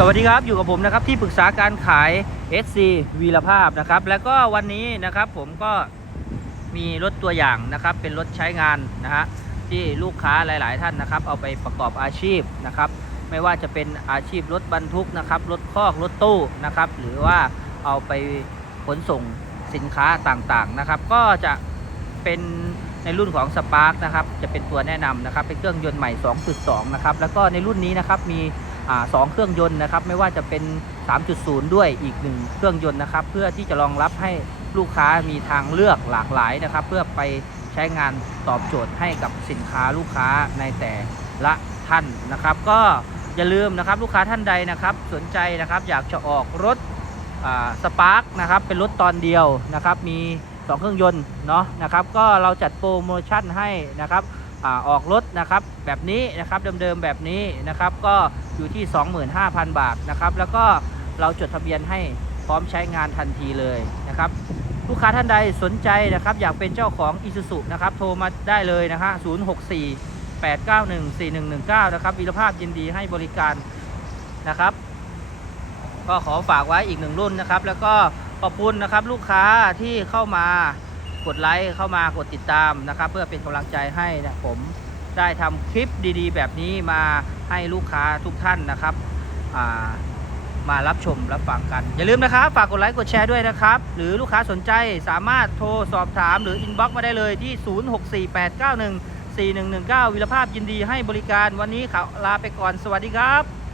สวัสดีครับอยู่กับผมนะครับที่ปรึกษาการขาย SC วีรภาพนะครับ แล้วก็วันนี้นะครับผมก็มีรถตัวอย่างนะครับ เป็นรถใช้งานนะฮะที่ลูกค้าหลาย ๆ ท่านนะครับ เอาไปประกอบอาชีพนะครับ ไม่ว่าจะเป็นอาชีพรถบรรทุกนะครับรถคอกรถตู้นะครับ หรือว่าเอาไปขนส่งสินค้าต่าง ๆ นะครับ ก็จะเป็นในรุ่นของ Spark นะครับ จะเป็นตัวแนะนำนะครับ เป็นเครื่องยนต์ใหม่ 2.2 นะครับ แล้วก็ในรุ่นนี้นะครับมี สองเครื่องยนต์นะครับ ไม่ว่าจะเป็น 3.0 ด้วยอีกหนึ่งเครื่องยนต์นะครับ เพื่อที่จะรองรับให้ลูกค้ามีทางเลือกหลากหลายนะครับ เพื่อไปใช้งานตอบโจทย์ให้กับสินค้าลูกค้าในแต่ละท่านนะครับ ก็อย่าลืมนะครับลูกค้าท่านใดนะครับ สนใจนะครับอยากจะออกรถสปาร์กนะครับเป็นรถตอนเดียวนะครับ มี 2 เครื่องยนต์เนาะนะครับ ก็เราจัดโปรโมชั่นให้นะครับ อออกรถนะครับแบบนี้นะครับเดิมๆแบบนี้นะครับก็อยู่ที่ 25,000 บาทนะครับแล้วก็เราจดทะเบียนให้พร้อมใช้งานทันทีเลยนะครับลูกค้าท่านใดสนใจนะครับอยากเป็นเจ้าของ i s u z u นะครับโทรมาได้เลยนะฮะ064 891 4119 นะครับวีรภาพยินดีให้บริการนะครับ ก็ขอฝากไว้อีกหนึ่งรุ่นนะครับ แล้วก็ขอบคุณนะครับลูกค้าที่เข้ามา กดไลค์เข้ามากดติดตามนะครับ เพื่อเป็นกำลังใจให้นะผมได้ทำคลิปดีๆ แบบนี้มาให้ลูกค้าทุกท่านนะครับามารับชมรับฟังกัน อย่าลืมนะครับ ฝากกดไลค์กดแชร์ด้วยนะครับ หรือลูกค้าสนใจสามารถโทรสอบถามหรืออินบ็อกซ์มาได้เลยที่ 0648914119 วิรภาพยินดีให้บริการวันนี้ขอลาไปก่อนสวัสดีครับ